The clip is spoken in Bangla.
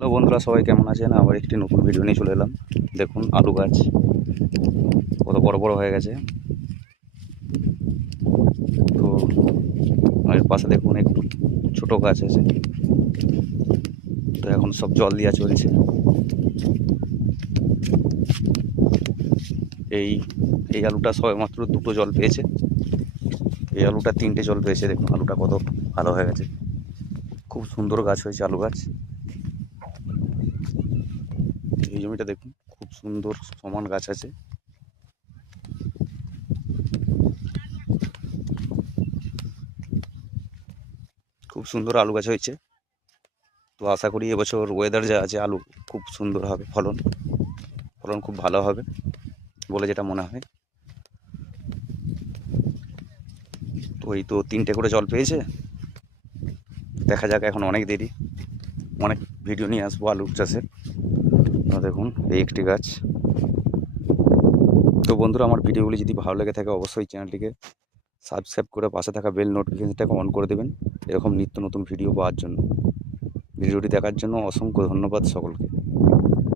হ্যালো বন্ধুরা, সবাই কেমন আছেন? আবার একটি নতুন ভিডিও নিয়ে চলে এলাম। দেখুন আলু গাছ কত বড় বড় হয়ে গেছে। তো এর পাশে দেখুন একটু ছোট গাছ আছে। তো এখন সব জল দেওয়া চলছে। এই এই আলুটা সবেমাত্র দুটো জল পেয়েছে। এই আলুটা তিনটে জল পেয়েছে। দেখুন আলুটা কত ভালো হয়ে গেছে। খুব সুন্দর গাছ হয়েছে আলু গাছ। এই জমিটা দেখুন খুব সুন্দর সমান গাছ আছে। খুব সুন্দর আলু গাছ হয়েছে। তো আশা করি এবছর ওয়েদার যা আছে আলু খুব সুন্দর হবে, ফলন ফলন খুব ভালো হবে বলে যেটা মনে হয়। তো এই তো তিনটে করে জল পেয়েছে। দেখা যাক, এখন অনেক দেরি, অনেক ভিডিও নিয়ে আসবো আলু চাষের। দেখুন এই একটি গাছ। তো বন্ধুরা, আমার ভিডিওগুলি যদি ভালো লেগে থাকে অবশ্যই চ্যানেলটিকে সাবস্ক্রাইব করে পাশে থাকা বেল নোটিফিকেশনটাকে অন করে দেবেন এরকম নিত্য নতুন ভিডিও পাওয়ার জন্য। ভিডিওটি দেখার জন্য অসংখ্য ধন্যবাদ সকলকে।